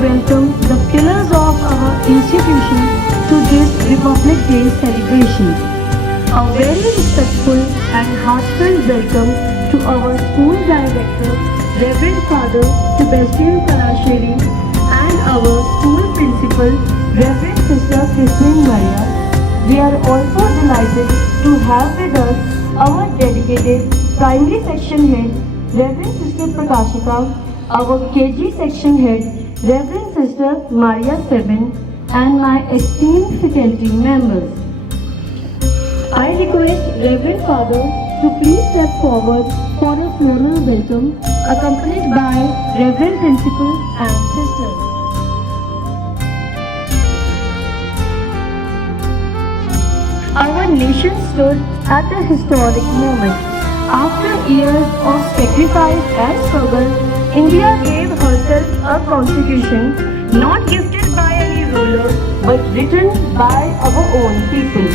welcome the pillars of our institution to this Republic Day celebration. A very respectful and heartfelt welcome to our school director, Reverend Father Sebastian Karasheri, and our school principal, Reverend Sister Christine Maria. We are also delighted to have with us our dedicated primary section head, Reverend Sister Prakashika, our KG section head, Reverend Sister Maria Sebin, and my esteemed faculty members. I request Reverend Father to please step forward for a floral welcome accompanied by Reverend Principal and Sisters. Our nation stood at a historic moment. After years of sacrifice and struggle, India gave herself a constitution not gifted by any ruler but written by our own people.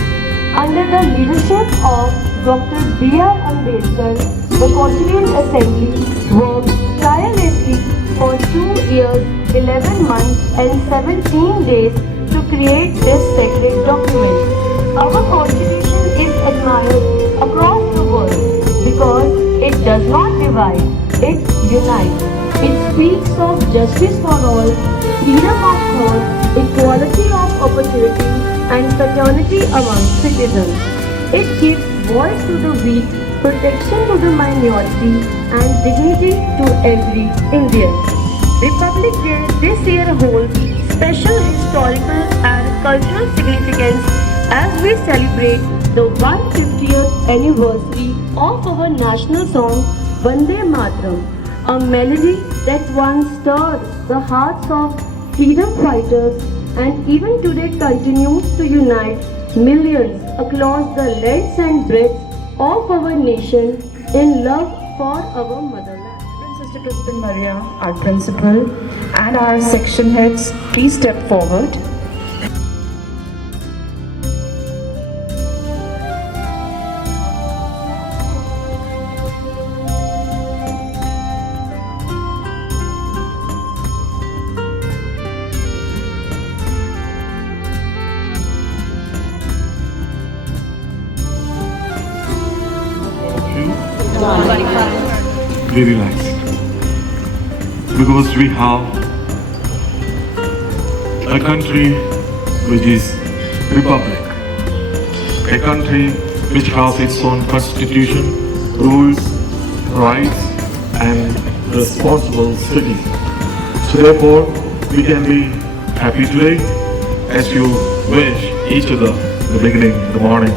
Under the leadership of Dr. B.R. Ambedkar, the Constituent Assembly worked tirelessly for 2 years, 11 months and 17 days to create this sacred document. Our Constitution is admired across the world because it does not divide, it unites. It speaks of justice for all, freedom of thought, equality of opportunity, and fraternity among citizens. It gives voice to the weak, protection to the minority, and dignity to every Indian. Republic Day this year holds special historical and cultural significance as we celebrate the 150th anniversary of our national song Vande Mataram, a melody that once stirred the hearts of freedom fighters and even today continues to unite millions across the length and breadth of our nation in love for our motherland. Sister Christine Maria, our principal, and our section heads, please step forward. Be relaxed because we have a country which is republic, a country which has its own constitution, rules, rights and responsible citizens. So therefore we can be happy today as you wish each other in the beginning, in the morning.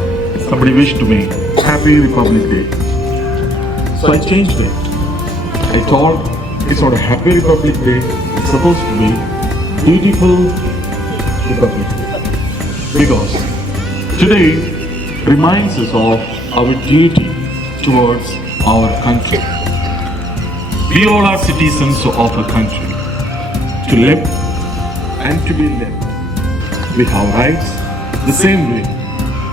Somebody wished to me Happy Republic Day. So I changed it. I thought it's not a Happy Republic Day, it's supposed to be Beautiful Republic Day. Because today reminds us of our duty towards our country. We all are citizens of a country, to live and to be lived. We have rights the same way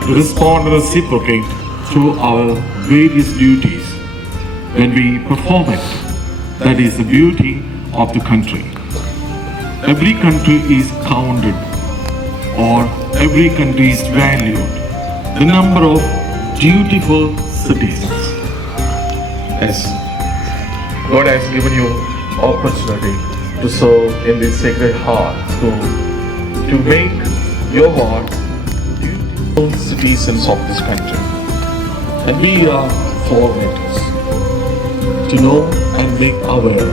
to respond and reciprocate to our various duties when we perform it. That is the beauty of the country. Every country is counted or every country is valued. The number of dutiful citizens. Yes, God has given you opportunity to serve in this sacred heart, to make your heart dutiful citizens of this country. And we are foreigners. To know and make aware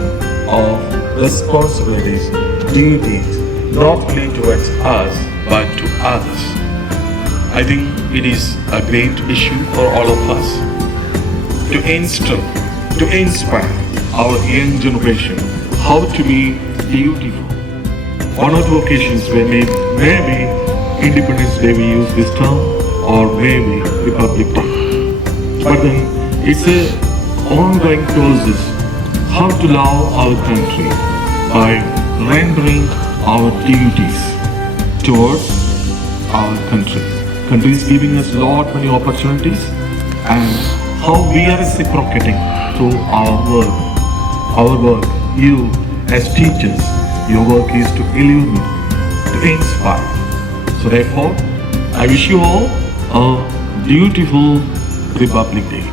of responsibilities, duties, not only towards us, but to others. I think it is a great issue for all of us to instill, to inspire our young generation how to be beautiful. One or two occasions when maybe Independence Day we use this term, or maybe Republic Day. But then it's a ongoing process how to love our country by rendering our duties towards our country. Country is giving us lot many opportunities and how we are reciprocating through our work. You as teachers, Your work is to illuminate, to inspire. So therefore, I wish you all a beautiful Republic Day.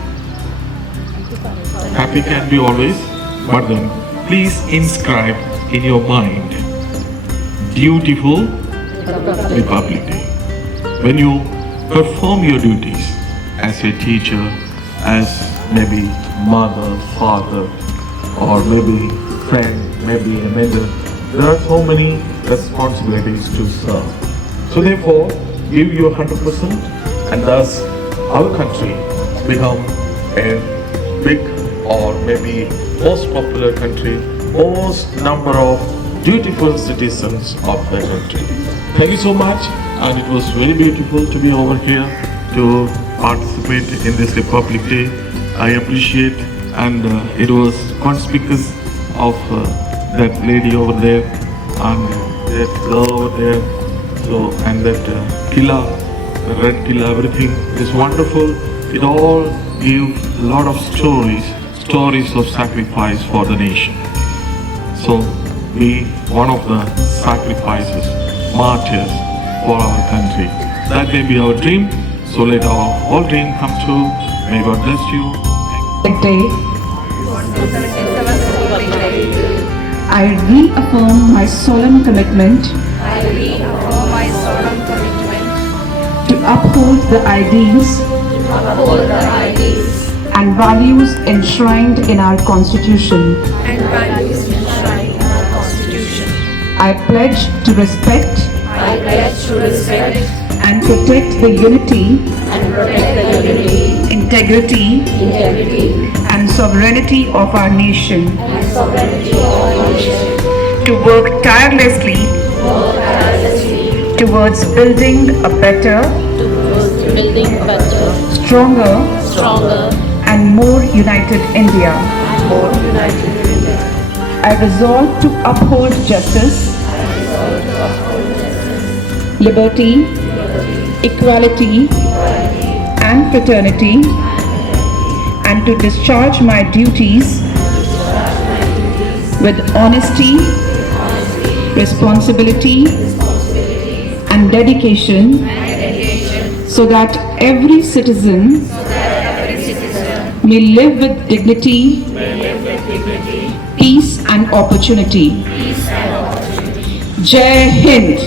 Happy can be always, but then please inscribe in your mind, beautiful Republic Day. When you perform your duties as a teacher, as maybe mother, father, or maybe friend, maybe a mentor, there are so many responsibilities to serve. So therefore, give your 100% and thus our country become a big or maybe most popular country, most number of dutiful citizens of the country. Thank you so much, and it was very beautiful to be over here to participate in this Republic Day. I appreciate, and it was conspicuous of that lady over there and that girl over there. So, and that killa, the red killa, everything is wonderful. It all gives a lot of stories of sacrifice for the nation. So, be one of the sacrifices, martyrs for our country. That may be our dream. So let our whole dream come true. May God bless you. Day, I reaffirm my solemn commitment to uphold the ideals and values enshrined in our Constitution. I pledge to respect and protect the unity, integrity, and sovereignty of our nation. To work tirelessly towards building a better, stronger, and more united India. I resolve to uphold justice, liberty, equality, and fraternity, and to discharge my duties with honesty, responsibility, and dedication, so that every citizen may live with dignity, peace, and opportunity. Jai Hind.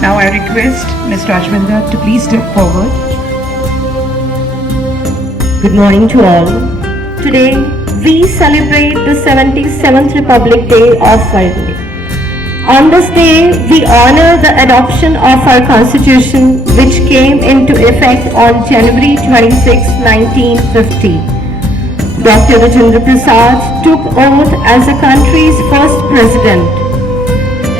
Now I request Ms. Rajvinder to please step forward. Good morning to all. Today, we celebrate the 77th Republic Day of our day. On this day, we honor the adoption of our Constitution, which came into effect on January 26, 1950. Dr. Rajendra Prasad took oath as the country's first president.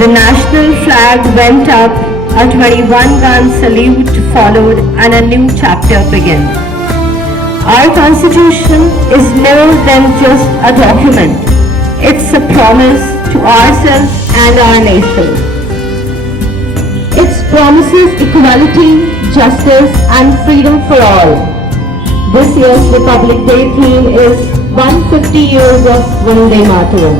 The national flag went up, a 21-gun salute followed, and a new chapter began. Our Constitution is more than just a document. It's a promise to ourselves and our nation. It promises equality, justice, and freedom for all. This year's Republic Day theme is 150 years of Vande Mataram,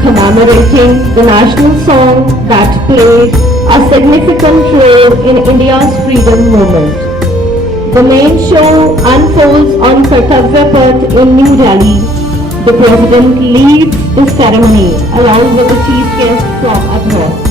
commemorating the national song that played a significant role in India's freedom movement. The main show unfolds on Kartavya Path in New Delhi. The President leads the ceremony along with the chief guest from abroad.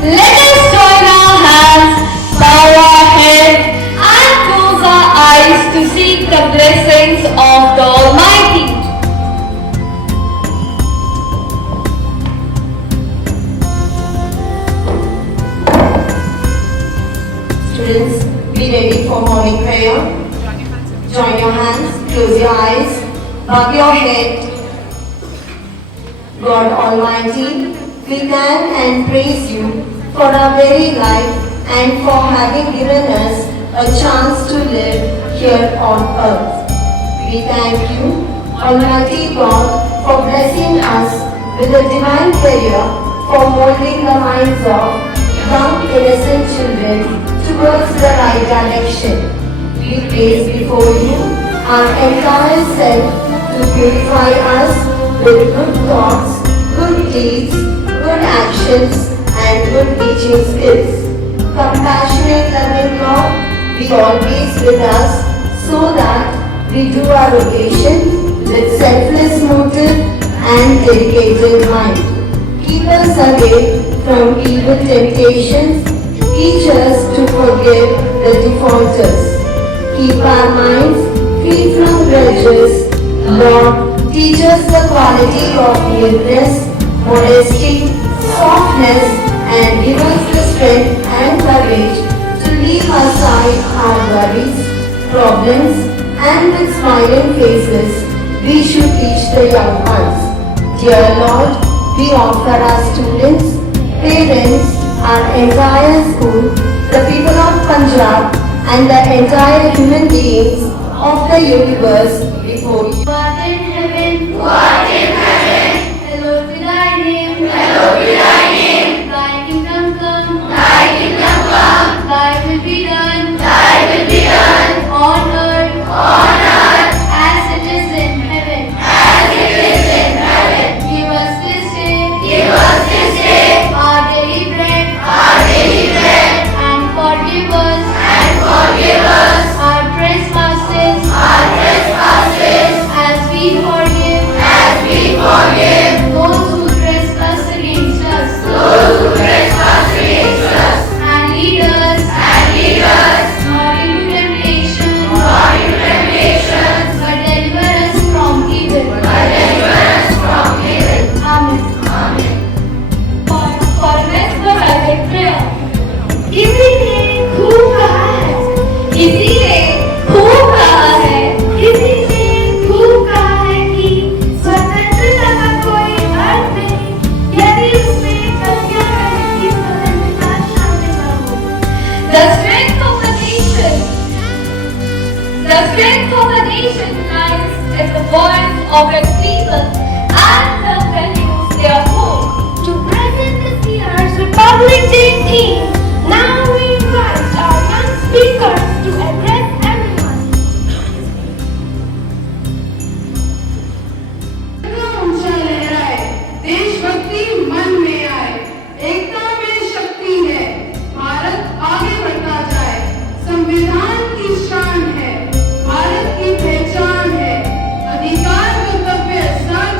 Let us join our hands, bow our heads, and close our eyes to seek the blessings of the Almighty. Students, be ready for morning prayer. Join your hands, close your eyes, bow your head. God Almighty, we thank and praise you for our very life and for having given us a chance to live here on earth. We thank you, Almighty God, for blessing us with a divine career for molding the minds of young innocent children towards the right direction. We place before you our entire self to purify us with good thoughts, good deeds, good actions, and good teaching skills. Compassionate, loving God, be always with us so that we do our vocation with selfless motive and dedicated mind. Keep us away from evil temptations. Teach us to forgive the defaulters. Keep our minds free from grudges. Lord, teach us the quality of meekness, modesty, softness, and give us the strength and courage to leave aside our worries, problems, and with smiling faces, we should teach the young ones. Dear Lord, we offer our students, parents, our entire school, the people of Punjab, and the entire human beings of the universe before you. Who art in heaven, hallowed be thy name. Thy kingdom come, thy will be done, on earth, as it is in heaven. Give us this day, our daily bread, and forgive us our trespasses, as we forgive those who trespass against us. And lead us not into temptation, but deliver us from evil. Amen. For next the Vedic prayer. इसीलिए खूब कहा है, कि स्वतंत्रता का कोई अर्थ नहीं यदि उसमें कमियां रहने की स्वतंत्रता शामिल न हो। The strength of a nation lies in the voice of its people and the values they uphold. To present this year's Republic Day theme, now we invite our young speakers to address everyone. ऊंचा लहराए, देशभक्ति मन में आए, एकता में शक्ति है, भारत आगे बढ़ता जाए, संविधान की शान है, भारत की पहचान है, अधिकार कर्तव्य सर्व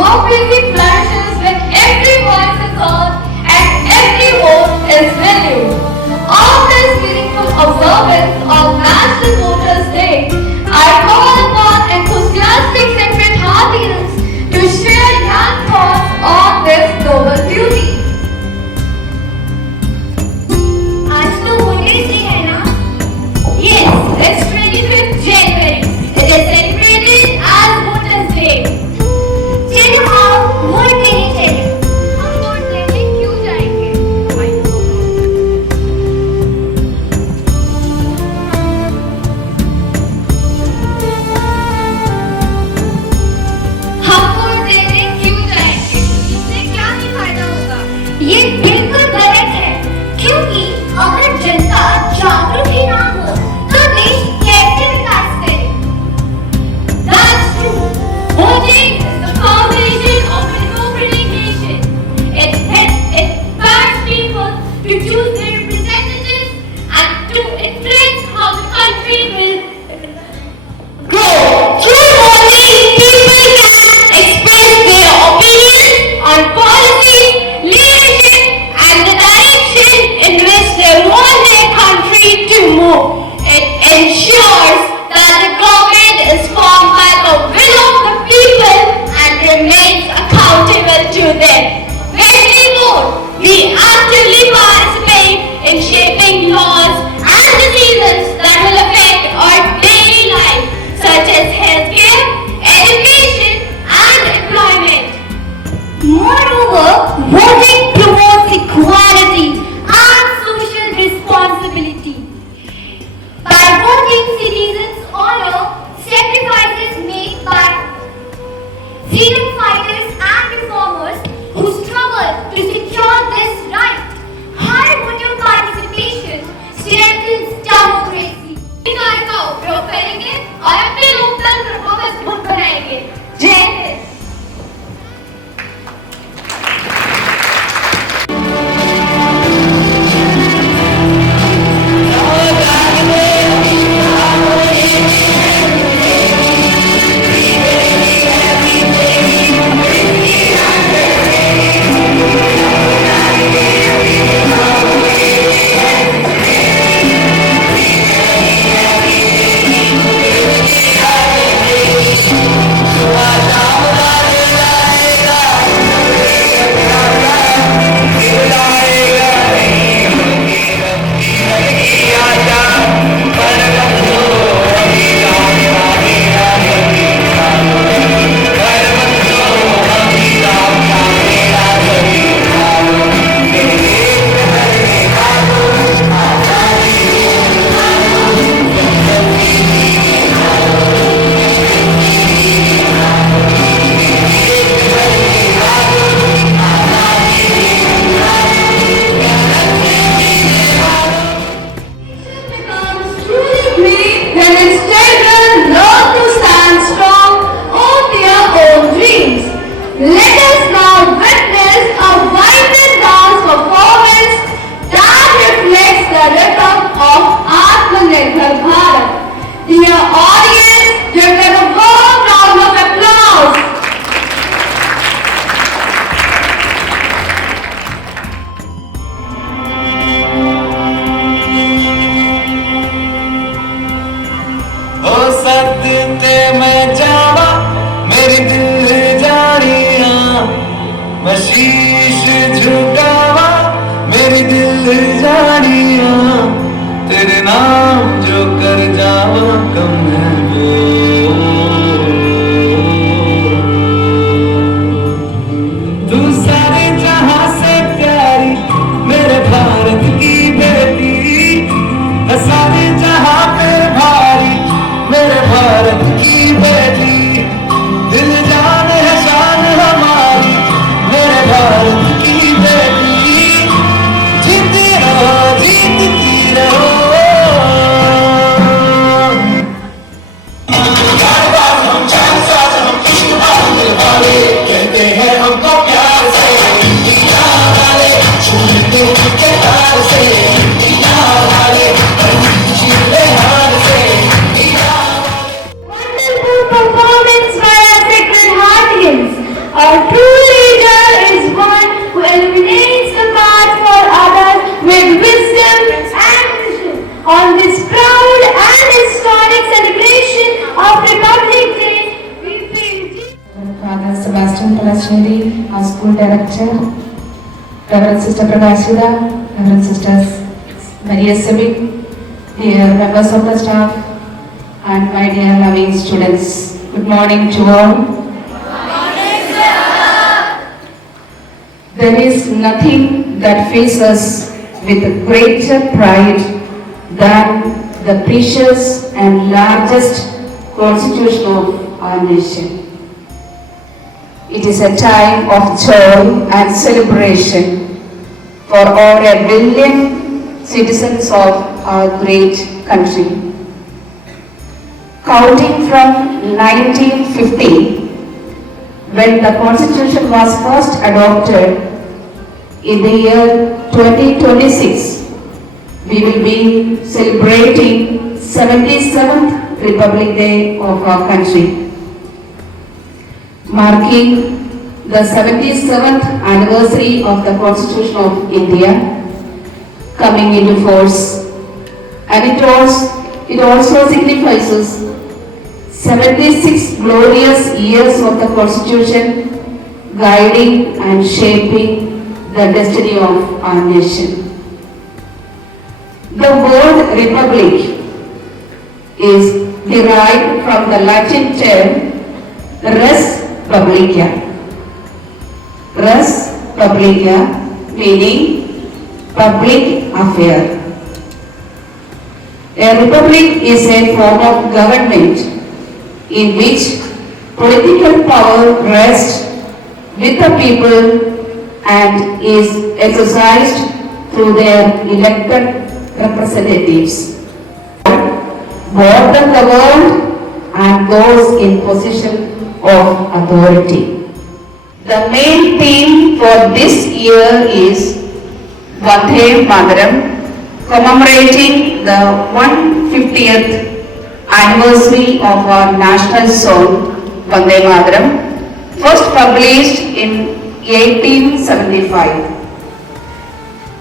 democracy flourishes when every voice is heard and every vote is valued. On this meaningful observance of National Voters' Day, I call upon enthusiastic secretarians to share young thoughts on this noble duty. आज तो voters day है ना? Yes, it's 25th January. It is celebrated as Voters Day. चलो आओ vote देने चले। हम vote देने क्यों जाएंगे? हम वोट देने क्यों जाएंगे? इससे क्या ही फायदा होगा? ये बिल्कुल गलत है, क्योंकि अगर जनता जागरूक ही ना हो तो देश कैसे विकास करे? That's true. Voting is the foundation of a democratic nation. It inspires people to choose their representatives and to influence how the country will grow. Through voting, people can express their opinion on policy, leadership, and the direction in which they want their country to move. It ensures that the government is formed by the will of the people and remains accountable to them. When we vote, we actively participate in shaping laws and decisions that will affect our daily life, such as healthcare, education, and employment. Moreover, voting promotes equality and social responsibility. By voting, citizens honor sacrifices made by freedom fighters and reformers who struggled to secure this right. High voter participation strengthens democracy. अधिकार का उपयोग करेंगे और अपने लोकतंत्र को मजबूत बनाएंगे। जय हिंद। शीश झुकावा मेरी दिल जानिया तेरे नाम जो कर जावा कम वो तू सारे जहां से प्यारी मेरे भारत की बेटी सारे जहां पे भारी मेरे भारत की बेटी दिल जान है शान हमारी मेरे भारत की बेटी जीती रहो जीतती रहो Teacher, Reverend Sister Prakashida, Reverend Sisters Maria Sabin, dear members of the staff, and my dear loving students. Good morning to all. There is nothing that fills us with greater pride than the precious and largest constitution of our nation. It is a time of joy and celebration for over 1 billion citizens of our great country. Counting from 1950, when the Constitution was first adopted, in the year 2026, we will be celebrating 77th Republic Day of our country, marking the 77th anniversary of the Constitution of India coming into force, and it also signifies 76 glorious years of the Constitution guiding and shaping the destiny of our nation. The word republic is derived from the Latin term res publica. Res publica meaning public affair. A republic is a form of government in which political power rests with the people and is exercised through their elected representatives, both the governed and those in position of authority. The main theme for this year is Vande Mataram, commemorating the 150th anniversary of our national song Vande Mataram, first published in 1875.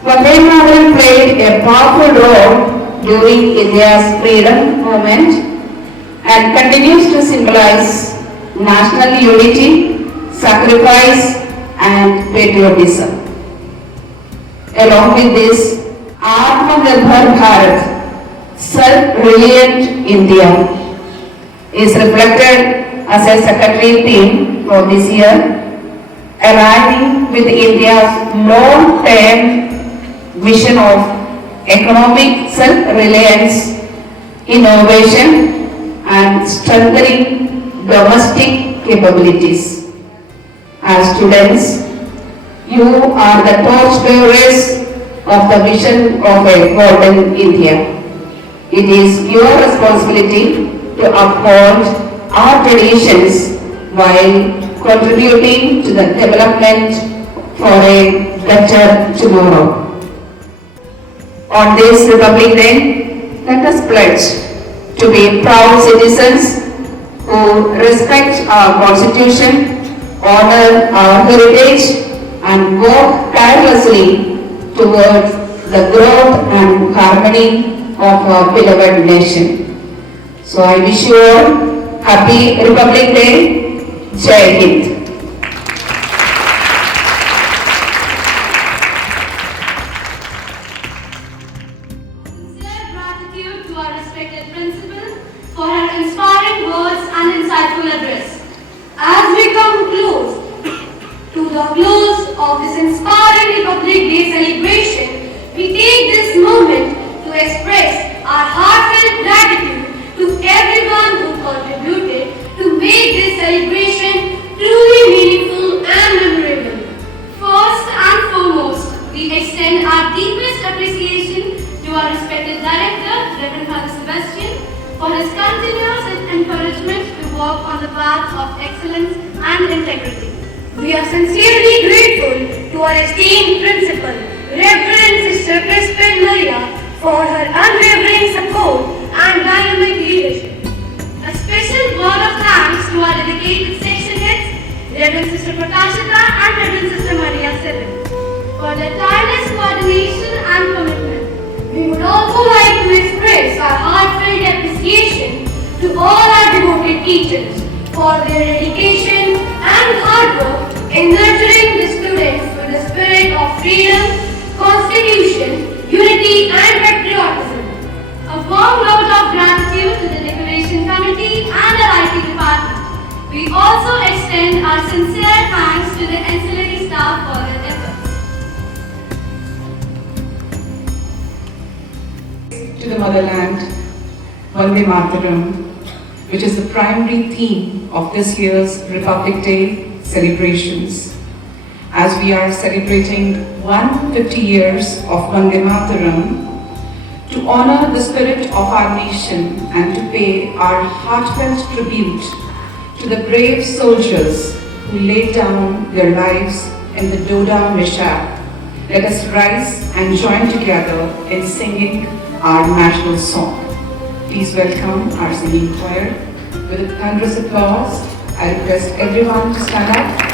Vande Mataram played a powerful role during India's freedom movement and continues to symbolize national unity, sacrifice and patriotism. Along with this, Atmanirbhar Bharat, self-reliant India, is reflected as a secondary theme for this year, aligning with India's long-term vision of economic self-reliance, innovation and strengthening domestic capabilities. As students, you are the torchbearers of the vision of a golden India. It is your responsibility to uphold our traditions while contributing to the development for a better tomorrow. On this Republic Day, let us pledge to be proud citizens who respect our Constitution, honor our heritage and work tirelessly towards the growth and harmony of our beloved nation. So I wish you all happy Republic Day. Jai Hind. Sincere gratitude to our respected principal for her inspiring words and insightful address. As we come close to the close of this inspiring Republic Day celebration, we take this moment to express our heartfelt gratitude to everyone who contributed to make this celebration truly meaningful and memorable. First and foremost, we extend our deepest appreciation to our respected director, Reverend Father Sebastian, for his continuous encouragement to walk on the path of excellence and integrity. We are sincerely grateful to our esteemed principal, Reverend Sister Crispin Maria, for her unwavering support and dynamic leadership. A special word of thanks to our dedicated section heads, Reverend Sister Prakashita and Reverend Sister Maria Sabin, for their tireless coordination and commitment. We would also like to express our heartfelt appreciation to all our devoted teachers for their dedication and hard work in nurturing the students the ancillary staff for their efforts. To the motherland, Vande Mataram, which is the primary theme of this year's Republic Day celebrations. As we are celebrating 150 years of Vande Mataram, to honor the spirit of our nation and to pay our heartfelt tribute to the brave soldiers who laid down their lives in the Doda Mishap, let us rise and join together in singing our national song. Please welcome our singing choir. With a thunderous applause, I request everyone to stand up.